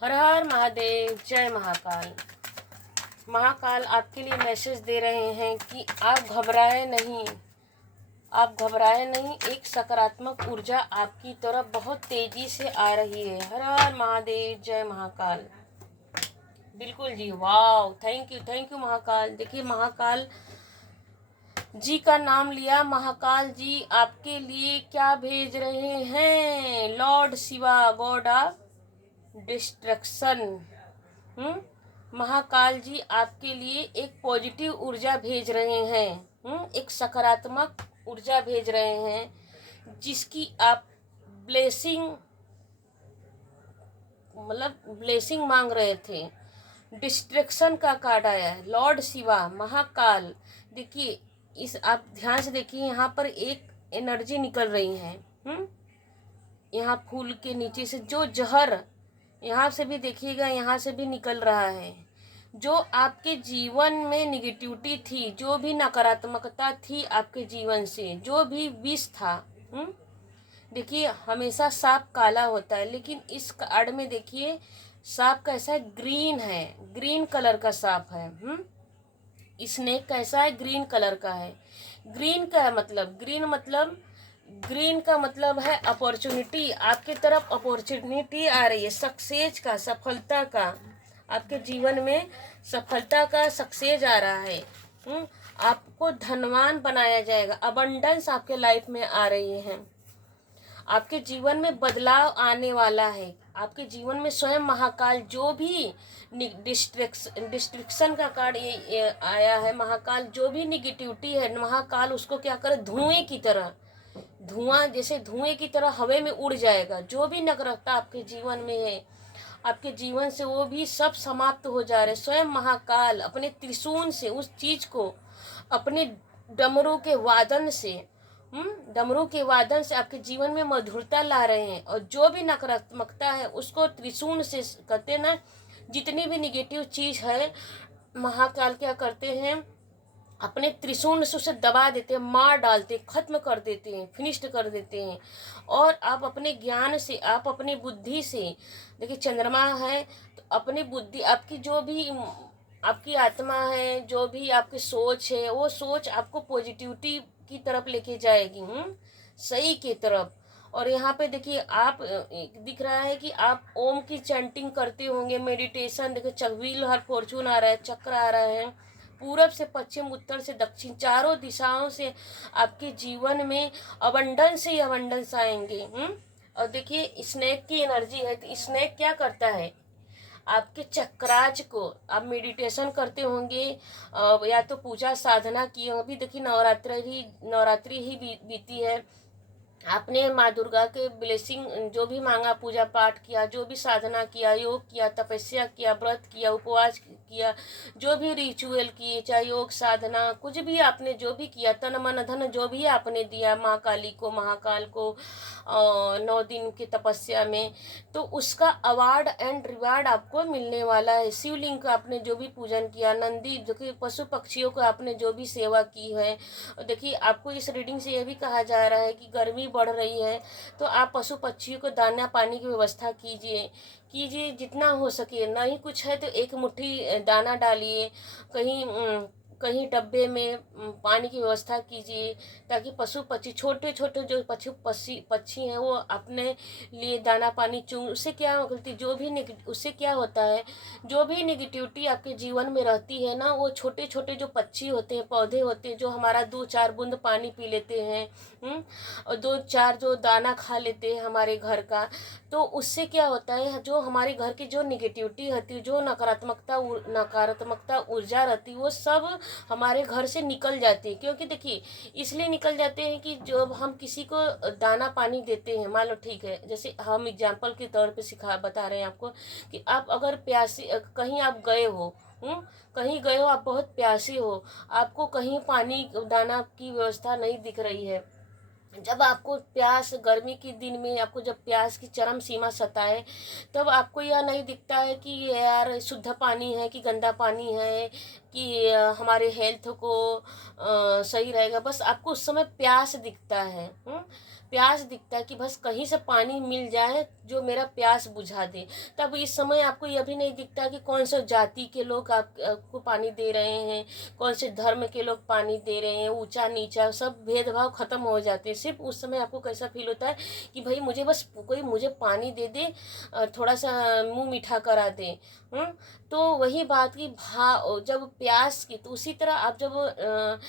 हर हर महादेव, जय महाकाल। महाकाल आपके लिए मैसेज दे रहे हैं कि आप घबराए नहीं, आप घबराए नहीं। एक सकारात्मक ऊर्जा आपकी तरफ बहुत तेजी से आ रही है। हर हर महादेव, जय महाकाल। बिल्कुल जी, वाह, थैंक यू महाकाल। देखिए, महाकाल जी का नाम लिया। महाकाल जी आपके लिए क्या भेज रहे हैं? Lord Shiva, god of destruction. Mahakal ji आपके लिए एक पॉजिटिव ऊर्जा भेज रहे हैं। एक सकारात्मक ऊर्जा भेज रहे हैं जिसकी आप ब्लेसिंग ब्लेसिंग मांग रहे थे। डिस्ट्रक्शन का कार्ड आया है। लॉर्ड शिवा, महाकाल। देखिए, इस आप ध्यान से देखिए, यहाँ पर एक एनर्जी निकल रही है। यहाँ फूल के नीचे से जो जहर, यहाँ से भी देखिएगा, यहाँ से भी निकल रहा है। जो आपके जीवन में निगेटिविटी थी, जो भी नकारात्मकता थी आपके जीवन से, जो भी विष था। देखिए, हमेशा सांप काला होता है, लेकिन इस कार्ड में देखिए सांप कैसा है, ग्रीन है, ग्रीन कलर का सांप है। स्नेक कैसा है, ग्रीन कलर का है। ग्रीन का मतलब, ग्रीन का मतलब है अपॉर्चुनिटी। आपकी तरफ अपॉर्चुनिटी आ रही है, सक्सेस का, सफलता का। आपके जीवन में सफलता का सक्सेस आ रहा है। आपको धनवान बनाया जाएगा। अबंडेंस आपके लाइफ में आ रही है। आपके जीवन में बदलाव आने वाला है। आपके जीवन में स्वयं महाकाल, जो भी डिस्ट्रिक्शन का कार्ड ये आया है, महाकाल जो भी निगेटिविटी है, महाकाल उसको क्या करे, धुएं की तरह, धुआं जैसे धुएं की तरह हवा में उड़ जाएगा। जो भी नकारात्मकता आपके जीवन में है, आपके जीवन से वो भी सब समाप्त हो जा रहे। स्वयं महाकाल अपने त्रिशूल से उस चीज को, अपने डमरू के वादन से, डमरू के वादन से आपके जीवन में मधुरता ला रहे हैं। और जो भी नकारात्मकता है उसको त्रिशूल से कहते ना, जितनी भी निगेटिव चीज है, महाकाल क्या करते हैं, अपने त्रिशूल से उसे दबा देते हैं, मार डालते हैं, खत्म कर देते हैं, फिनिश्ड कर देते हैं। और आप अपने ज्ञान से, आप अपनी बुद्धि से, देखिए चंद्रमा है तो अपनी बुद्धि, आपकी जो भी आपकी आत्मा है, जो भी आपकी सोच है, वो सोच आपको पॉजिटिविटी की तरफ लेके जाएगी, सही की तरफ। और यहाँ पे देखिए, आप दिख रहा है कि आप ओम की चैंटिंग करते होंगे, मेडिटेशन। देखिए, व्हील हर फॉर्चून आ रहा है, चक्र आ रहा है, पूरब से पश्चिम, उत्तर से दक्षिण, चारों दिशाओं से आपके जीवन में अबंडेंस ही अबंडेंस आएंगे। और देखिए, स्नेक की एनर्जी है, तो स्नेक क्या करता है, आपके चक्राज को, आप मेडिटेशन करते होंगे या तो पूजा साधना किए होंगे। देखिए, नवरात्रि ही बीती है। आपने माँ दुर्गा के ब्लेसिंग जो भी मांगा, पूजा पाठ किया, जो भी साधना किया, योग किया, तपस्या किया, व्रत किया, उपवास किया, जो भी रिचुअल किए, चाहे योग साधना, कुछ भी आपने जो भी किया, तन मन धन जो भी आपने दिया माँ काली को, महाकाल को 9 दिन की तपस्या में, तो उसका अवार्ड एंड रिवार्ड आपको मिलने वाला है। शिवलिंग का आपने जो भी पूजन किया, नंदी जो कि पशु पक्षियों को आपने जो भी सेवा की है। देखिए, आपको इस रीडिंग से यह भी कहा जा रहा है कि गर्मी बढ़ रही है, तो आप पशु पक्षियों को दाना पानी की व्यवस्था कीजिए जितना हो सके। नहीं कुछ है तो एक मुट्ठी दाना डालिए, कहीं कहीं डब्बे में पानी की व्यवस्था कीजिए, ताकि पशु पक्षी, छोटे छोटे जो पक्षी हैं, वो अपने लिए दाना पानी उससे क्या होती, उससे क्या होता है, जो भी नेगेटिविटी आपके जीवन में रहती है ना, वो छोटे छोटे जो पक्षी होते हैं, पौधे होते हैं, जो हमारा 2-4 बूंद पानी पी लेते हैं, और 2-4 जो दाना खा लेते हैं हमारे घर का, तो उससे क्या होता है, जो हमारे घर की जो निगेटिविटी रहती है, जो नकारात्मकता ऊर्जा रहती है, वो सब हमारे घर से निकल जाती है। क्योंकि देखिए, इसलिए निकल जाते हैं कि जब हम किसी को दाना पानी देते हैं, मान लो ठीक है, जैसे हम एग्जाम्पल के तौर पे बता रहे हैं आपको कि आप अगर प्यासी, कहीं आप गए हो, आप बहुत प्यासे हो, आपको कहीं पानी दाना की व्यवस्था नहीं दिख रही है। जब आपको प्यास, गर्मी के दिन में आपको जब प्यास की चरम सीमा सताए, तब आपको यह नहीं दिखता है कि यार शुद्ध पानी है कि गंदा पानी है, कि हमारे हेल्थ को सही रहेगा। बस आपको उस समय प्यास दिखता है। प्यास दिखता है कि बस कहीं से पानी मिल जाए जो मेरा प्यास बुझा दे। तब इस समय आपको यह भी नहीं दिखता कि कौन से जाति के लोग आपको पानी दे रहे हैं, कौन से धर्म के लोग पानी दे रहे हैं, ऊंचा नीचा सब भेदभाव खत्म हो जाते हैं। सिर्फ उस समय आपको कैसा फील होता है कि भाई मुझे बस कोई मुझे पानी दे दे, थोड़ा सा मुंह मीठा करा दे। तो वही बात की भाव जब प्यास की, तो उसी तरह आप जब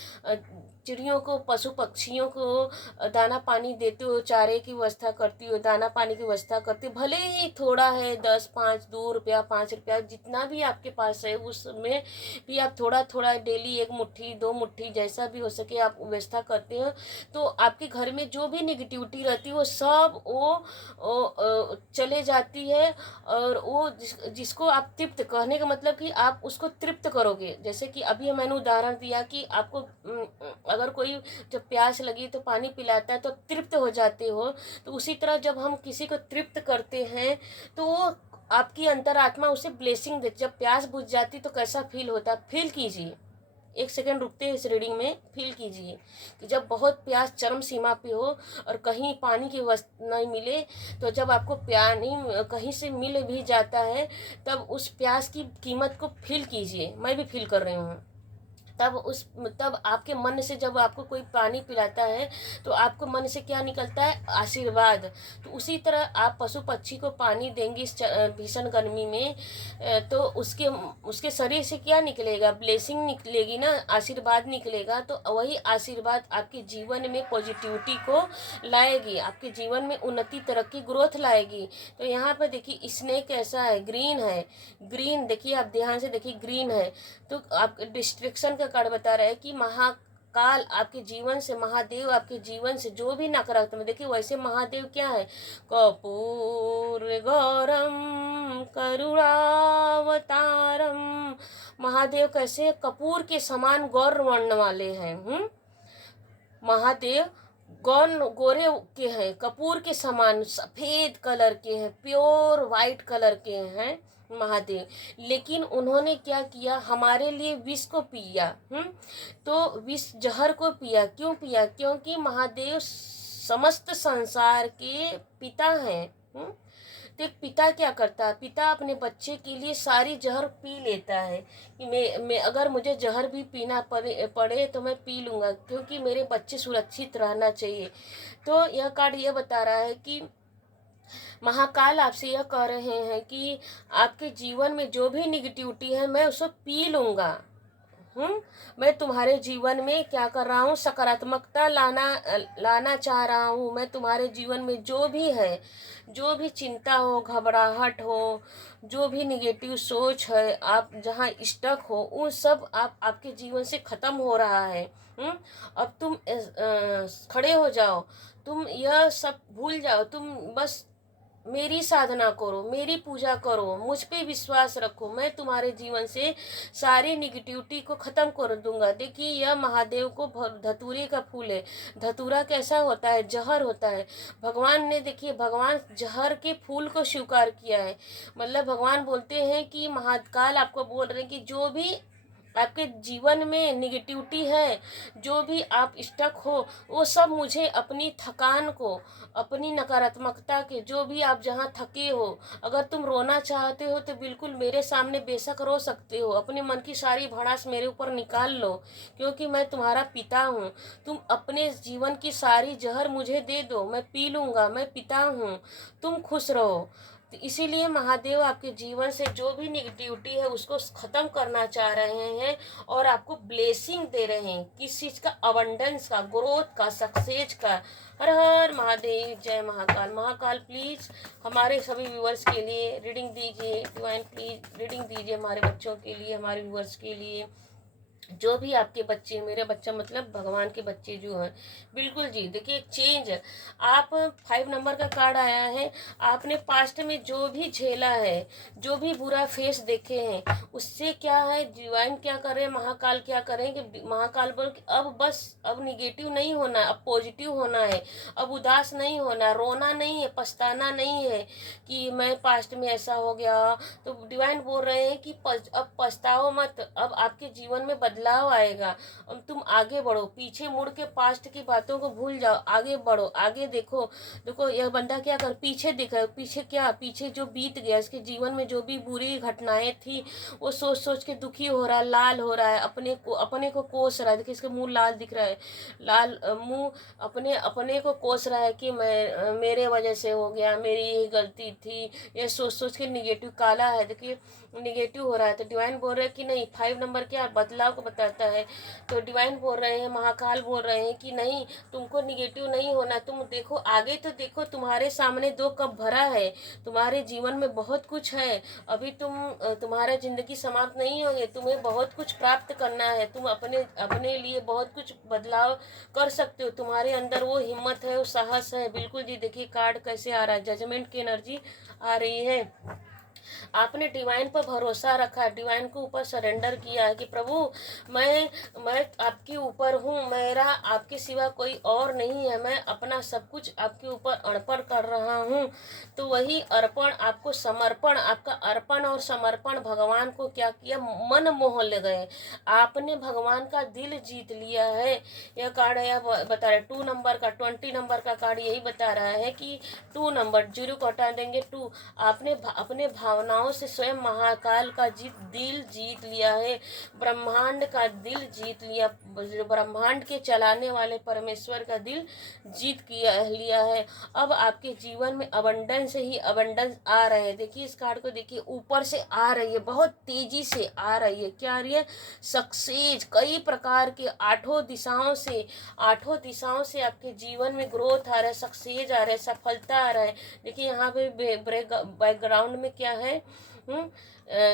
चिड़ियों को, पशु पक्षियों को दाना पानी देते हो, चारे की व्यवस्था करती हो, दाना पानी की व्यवस्था करती हो, भले ही थोड़ा है 10 5 2 रुपया 5 रुपया जितना भी आपके पास है, उसमें भी आप थोड़ा थोड़ा डेली 1 मुट्ठी 2 मुट्ठी जैसा भी हो सके आप व्यवस्था करते हो, तो आपके घर में जो भी निगेटिविटी रहती है वो सब वो चले जाती है। और वो जिसको आप तृप्त, कहने का मतलब कि आप उसको तृप्त करोगे। जैसे कि अभी मैंने उदाहरण दिया कि आपको अगर कोई जब प्यास लगी तो पानी पिलाता है तो तृप्त हो जाते हो, तो उसी तरह जब हम किसी को तृप्त करते हैं तो वो आपकी अंतरात्मा उसे ब्लेसिंग देती। जब प्यास बुझ जाती तो कैसा फील होता है, फील कीजिए। 1 सेकेंड रुकते हैं इस रीडिंग में, फील कीजिए कि जब बहुत प्यास चरम सीमा पे हो और कहीं पानी की वस्तु नहीं मिले, तो जब आपको पानी कहीं से मिल भी जाता है तब उस प्यास की कीमत को फील कीजिए। मैं भी फील कर रही हूँ। तब आपके मन से जब आपको कोई पानी पिलाता है तो आपको मन से क्या निकलता है, आशीर्वाद। तो उसी तरह आप पशु पक्षी को पानी देंगे इस भीषण गर्मी में, तो उसके शरीर से क्या निकलेगा, ब्लेसिंग निकलेगी ना, आशीर्वाद निकलेगा। तो वही आशीर्वाद आपके जीवन में पॉजिटिविटी को लाएगी, आपके जीवन में उन्नति, तरक्की, ग्रोथ लाएगी। तो यहाँ पर देखिए स्नेक कैसा है, ग्रीन है। ग्रीन देखिए, आप ध्यान से देखिए, ग्रीन है। तो आप डिस्ट्रक्शन का कार्ड बता रहा है कि महाकाल आपके जीवन से, महादेव आपके जीवन से जो भी नकारात्मक, देखिए वैसे महादेव क्या है, कपूर गौरम करुणावतारम। महादेव कैसे, कपूर के समान गौर वर्ण वाले हैं। महादेव गौन गोरे के हैं, कपूर के समान सफेद कलर के हैं, प्योर वाइट कलर के हैं महादेव। लेकिन उन्होंने क्या किया, हमारे लिए विष को पिया। तो विष जहर को पिया, क्यों पिया, क्योंकि महादेव समस्त संसार के पिता हैं। तो एक पिता क्या करता है, पिता अपने बच्चे के लिए सारी जहर पी लेता है कि मैं अगर मुझे जहर भी पीना पड़े तो मैं पी लूँगा, क्योंकि मेरे बच्चे सुरक्षित रहना चाहिए। तो यह कार्ड यह बता रहा है कि महाकाल आपसे यह कह रहे हैं कि आपके जीवन में जो भी निगेटिविटी है मैं उसको पी लूँगा। मैं तुम्हारे जीवन में क्या कर रहा हूँ, सकारात्मकता लाना चाह रहा हूँ। मैं तुम्हारे जीवन में जो भी है, जो भी चिंता हो, घबराहट हो, जो भी निगेटिव सोच है, आप जहाँ स्टक हो, वो सब आपके जीवन से खत्म हो रहा है। अब तुम खड़े हो जाओ, तुम यह सब भूल जाओ, तुम बस मेरी साधना करो, मेरी पूजा करो, मुझ पे विश्वास रखो, मैं तुम्हारे जीवन से सारी निगेटिविटी को ख़त्म कर दूंगा। देखिए यह महादेव को धतूरे का फूल है। धतूरा कैसा होता है, जहर होता है। भगवान ने, देखिए भगवान जहर के फूल को स्वीकार किया है। मतलब भगवान बोलते हैं कि महाकाल आपको बोल रहे हैं कि जो भी आपके जीवन में निगेटिविटी है, जो भी आप स्टक हो, वो सब मुझे अपनी थकान को, अपनी नकारात्मकता के, जो भी आप जहाँ थके हो, अगर तुम रोना चाहते हो तो बिल्कुल मेरे सामने बेशक रो सकते हो, अपने मन की सारी भड़ास मेरे ऊपर निकाल लो, क्योंकि मैं तुम्हारा पिता हूँ। तुम अपने जीवन की सारी जहर मुझे दे दो, मैं पी लूँगा, मैं पिता हूँ, तुम खुश रहो। तो इसीलिए महादेव आपके जीवन से जो भी निगेटिविटी है उसको ख़त्म करना चाह रहे हैं और आपको ब्लेसिंग दे रहे हैं, किस चीज़ का, अबंडेंस का, ग्रोथ का, सक्सेस का। हर हर महादेव, जय महाकाल। महाकाल प्लीज़ हमारे सभी व्यूअर्स के लिए रीडिंग दीजिए, डिवाइन प्लीज़ रीडिंग दीजिए हमारे बच्चों के लिए, हमारे व्यूअर्स के लिए, जो भी आपके बच्चे, मेरे बच्चा मतलब भगवान के बच्चे जो हैं। बिल्कुल जी, देखिए चेंज, आप 5 नंबर का कार्ड आया है। आपने पास्ट में जो भी झेला है, जो भी बुरा फेस देखे हैं, उससे क्या है, डिवाइन क्या कर रहे हैं, महाकाल क्या करें कि महाकाल बोल कि अब बस, अब निगेटिव नहीं होना, अब पॉजिटिव होना है, अब उदास नहीं होना, रोना नहीं है, पछताना नहीं है कि मैं पास्ट में ऐसा हो गया। तो डिवाइन बोल रहे हैं कि अब पछताओ मत, अब आपके जीवन में बदलाव बदलाव आएगा। अब तुम आगे बढ़ो, पीछे मुड़ के पास्ट की बातों को भूल जाओ, आगे बढ़ो, आगे देखो। देखो यह बंदा क्या कर, पीछे देख रहा है, पीछे क्या, पीछे जो बीत गया, इसके जीवन में जो भी बुरी घटनाएं थी वो सोच सोच के दुखी हो रहा है, लाल हो रहा है, अपने को कोस रहा है। देखिए इसके मुंह लाल दिख रहा है, लाल मुंह अपने अपने को कोस रहा है कि मैं मेरे वजह से हो गया, मेरी यही गलती थी, ये सोच सोच के निगेटिव काला है। देखिए निगेटिव हो रहा है। तो डिवाइन बोल रहे हैं कि नहीं, 5 नंबर क्या बदलाव को बताता है। तो डिवाइन बोल रहे हैं, महाकाल बोल रहे हैं कि नहीं, तुमको निगेटिव नहीं होना, तुम देखो आगे, तो देखो तुम्हारे सामने 2 कप भरा है, तुम्हारे जीवन में बहुत कुछ है। अभी तुम्हारा जिंदगी समाप्त नहीं होगी, तुम्हें बहुत कुछ प्राप्त करना है, तुम अपने अपने लिए बहुत कुछ बदलाव कर सकते हो, तुम्हारे अंदर वो हिम्मत है, वो साहस है। बिल्कुल जी, देखिए कार्ड कैसे आ रहा है, जजमेंट की एनर्जी आ रही है। आपने डिवाइन पर भरोसा रखा, डिवाइन के ऊपर सरेंडर किया है कि प्रभु मैं आपके ऊपर हूँ, मेरा आपके सिवा कोई और नहीं है, मैं अपना सब कुछ आपके ऊपर अर्पण कर रहा हूँ। तो वही अर्पण, आपको समर्पण, आपका अर्पण और समर्पण भगवान को क्या किया, मन मोह ले गए, आपने भगवान का दिल जीत लिया है। यह कार्ड है, बता रहे 2 नंबर का, 20 नंबर का कार्ड यही बता रहा है कि 2 नंबर, 0 को हटा देंगे 2, आपने अपने भावनाओं से स्वयं महाकाल का दिल जीत लिया है, ब्रह्मांड का दिल जीत लिया, ब्रह्मांड के चलाने वाले परमेश्वर का दिल जीत लिया है। अब आपके जीवन में अबंडेंस ही अबंडेंस आ रहे हैं। देखिए इस कार्ड को देखिए, ऊपर से आ रही है, बहुत तेजी से आ रही है। क्या आ रही है, सक्सेस, कई प्रकार के आठों दिशाओं से आपके जीवन में ग्रोथ आ रहा है, सक्सेस आ रहा है, सफलता आ रहा है। देखिए यहाँ पे बैकग्राउंड में क्या है,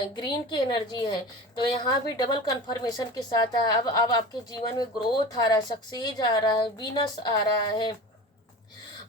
ग्रीन की एनर्जी है। तो यहाँ भी डबल कंफर्मेशन के साथ है। अब आपके जीवन में ग्रोथ आ रहा है, सक्सेस आ रहा है, वीनस आ रहा है।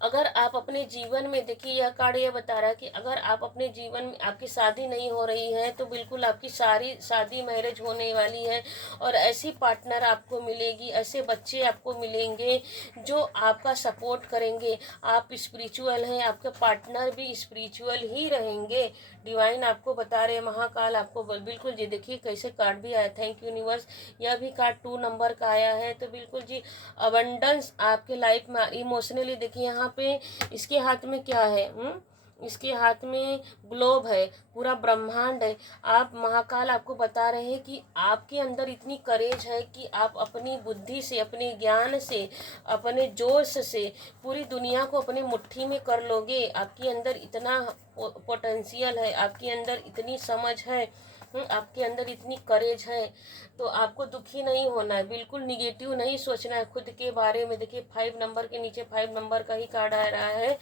अगर आप अपने जीवन में, देखिए यह कार्ड ये बता रहा है कि अगर आप अपने जीवन में, आपकी शादी नहीं हो रही है तो बिल्कुल आपकी सारी शादी मैरिज होने वाली है, और ऐसी पार्टनर आपको मिलेगी, ऐसे बच्चे आपको मिलेंगे जो आपका सपोर्ट करेंगे। आप स्पिरिचुअल हैं, आपके पार्टनर भी स्पिरिचुअल ही रहेंगे। डिवाइन आपको बता रहे, महाकाल आपको बिल्कुल जी, देखिए कैसे कार्ड भी आया, थैंक यू यूनिवर्स। यह भी कार्ड 2 नंबर का आया है। तो बिल्कुल जी अबंडेंस आपके लाइफ में इमोशनली, देखिए यहाँ पे इसके हाथ में क्या है, इसके हाथ में ग्लोब है, पूरा ब्रह्मांड है। आप महाकाल आपको बता रहे हैं कि आपके अंदर इतनी करेज है कि आप अपनी बुद्धि से, अपने ज्ञान से, अपने जोश से पूरी दुनिया को अपनी मुट्ठी में कर लोगे। आपके अंदर इतना पोटेंशियल है, आपके अंदर इतनी समझ है, आपके अंदर इतनी करेज है। तो आपको दुखी नहीं होना है, बिल्कुल निगेटिव नहीं सोचना है खुद के बारे में। देखिए 5 नंबर के नीचे 5 नंबर का ही कार्ड आ रहा है।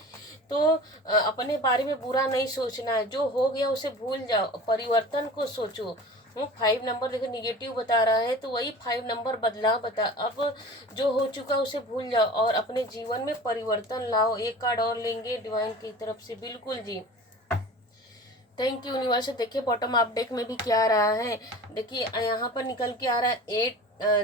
तो अपने बारे में बुरा नहीं सोचना है, जो हो गया उसे भूल जाओ, परिवर्तन को सोचो। 5 नंबर देखो निगेटिव बता रहा है, तो वही 5 नंबर बदलाव बता, अब जो हो चुका उसे भूल जाओ और अपने जीवन में परिवर्तन लाओ। एक कार्ड और लेंगे डिवाइन की तरफ से, बिल्कुल जी, थैंक यू यूनिवर्स। देखिए बॉटम अप डेक में भी क्या आ रहा है, देखिए यहाँ पर निकल के आ रहा है 8,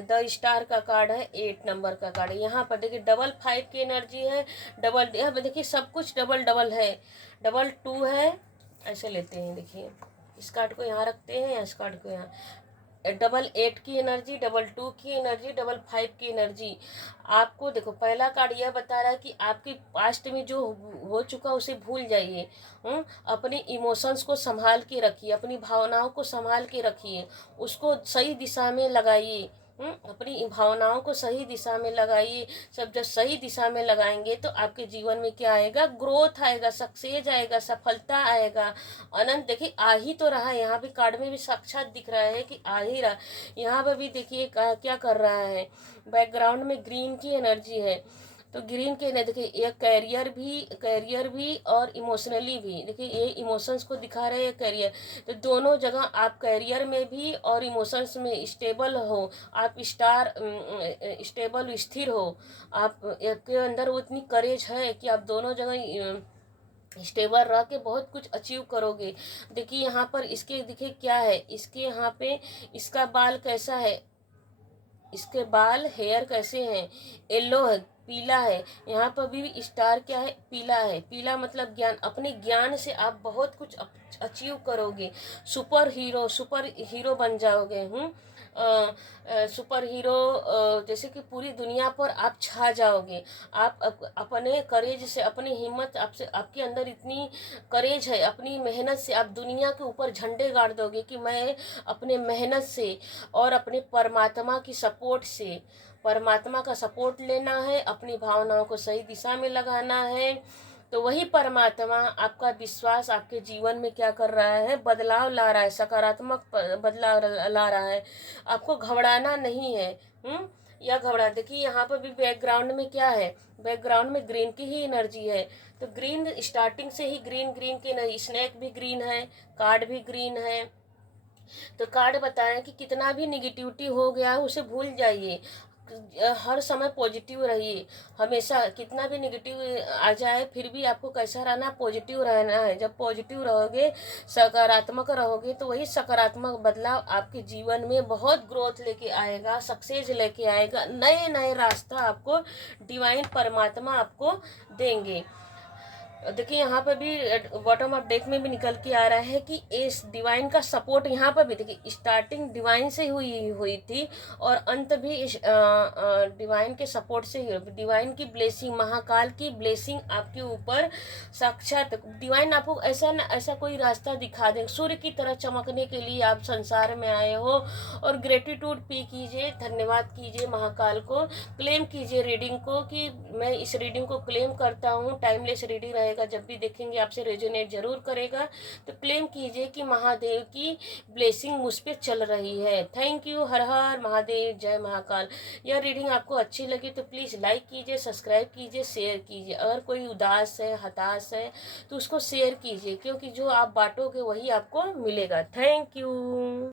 द स्टार का कार्ड है, 8 नंबर का कार्ड है। यहाँ पर देखिए डबल 5 की एनर्जी है, डबल, यहाँ पर देखिए सब कुछ डबल डबल है, डबल 2 है, ऐसे लेते हैं। देखिए इस कार्ड को यहाँ रखते हैं, इस कार्ड को यहाँ, डबल 8 की एनर्जी, डबल 2 की एनर्जी, डबल 5 की एनर्जी। आपको देखो पहला कार्ड यह बता रहा है कि आपके पास्ट में जो हो चुका उसे भूल जाइए। अपने इमोशंस को संभाल के रखिए, अपनी भावनाओं को संभाल के रखिए, उसको सही दिशा में लगाइए। अपनी भावनाओं को सही दिशा में लगाइए। सब जब सही दिशा में लगाएंगे तो आपके जीवन में क्या आएगा, ग्रोथ आएगा, सक्सेस आएगा, सफलता आएगा, अनंत। देखिए आ ही तो रहा है, यहाँ भी कार्ड में भी साक्षात दिख रहा है कि आ ही रहा। यहाँ पर भी देखिए क्या कर रहा है, बैकग्राउंड में ग्रीन की एनर्जी है। तो ग्रीन के ना देखिए ये कैरियर भी और इमोशनली भी, देखिए ये इमोशंस को दिखा रहे हैं, कैरियर। तो दोनों जगह आप कैरियर में भी और इमोशंस में स्टेबल हो, आप स्टेबल स्थिर हो, आप के अंदर वो इतनी करेज है कि आप दोनों जगह स्टेबल रह के बहुत कुछ अचीव करोगे। देखिए यहाँ पर इसके, देखिए क्या है इसके यहाँ पे, इसका बाल कैसा है, इसके बाल हेयर कैसे हैं, येलो है, पीला है। यहाँ पर भी स्टार क्या है, पीला है। पीला मतलब ज्ञान, अपने ज्ञान से आप बहुत कुछ अचीव करोगे, सुपर हीरो बन जाओगे। सुपर हीरो, जैसे कि पूरी दुनिया पर आप छा जाओगे। आप अपने करेज से, अपनी हिम्मत, आपसे, आपके अंदर इतनी करेज है, अपनी मेहनत से आप दुनिया के ऊपर झंडे गाड़ दोगे कि मैं अपने मेहनत से और अपने परमात्मा की सपोर्ट से, परमात्मा का सपोर्ट लेना है, अपनी भावनाओं को सही दिशा में लगाना है। तो वही परमात्मा आपका विश्वास आपके जीवन में क्या कर रहा है, बदलाव ला रहा है, सकारात्मक बदलाव ला रहा है। आपको घबराना नहीं है। या घबरा, देखिए यहाँ पर भी बैकग्राउंड में क्या है, बैकग्राउंड में ग्रीन की ही एनर्जी है। तो ग्रीन स्टार्टिंग से ही ग्रीन, ग्रीन की एनर्जी, स्नैक भी ग्रीन है, कार्ड भी ग्रीन है। तो कार्ड बताएं कि कितना भी निगेटिविटी हो गया है उसे भूल जाइए, हर समय पॉजिटिव रहिए। हमेशा कितना भी निगेटिव आ जाए फिर भी आपको कैसा रहना, पॉजिटिव रहना है। जब पॉजिटिव रहोगे, सकारात्मक रहोगे, तो वही सकारात्मक बदलाव आपके जीवन में बहुत ग्रोथ लेके आएगा, सक्सेस लेके आएगा, नए नए रास्ता आपको डिवाइन परमात्मा आपको देंगे। देखिए यहाँ पर भी बॉटम ऑफ डेक में भी निकल के आ रहा है कि इस डिवाइन का सपोर्ट यहाँ पर भी, देखिए स्टार्टिंग डिवाइन से हुई हुई थी और अंत भी इस डिवाइन के सपोर्ट से ही। डिवाइन की ब्लेसिंग, महाकाल की ब्लेसिंग आपके ऊपर साक्षात, डिवाइन आपको ऐसा न ऐसा कोई रास्ता दिखा दें, सूर्य की तरह चमकने के लिए आप संसार में आए हो। और ग्रेटिट्यूड पे कीजिए, धन्यवाद कीजिए महाकाल को, क्लेम कीजिए रीडिंग को कि मैं इस रीडिंग को क्लेम करता हूँ। टाइमलेस रीडिंग रहेगा, जब भी देखेंगे आपसे रेजोनेट जरूर करेगा। तो क्लेम कीजिए कि महादेव की ब्लेसिंग मुझ पे चल रही है। Thank you. हर हर महादेव, जय महाकाल। यह रीडिंग आपको अच्छी लगी तो प्लीज़ लाइक कीजिए, सब्सक्राइब कीजिए, शेयर कीजिए। अगर कोई उदास है, हताश है तो उसको शेयर कीजिए, क्योंकि जो आप बांटोगे वही आपको मिलेगा। Thank you.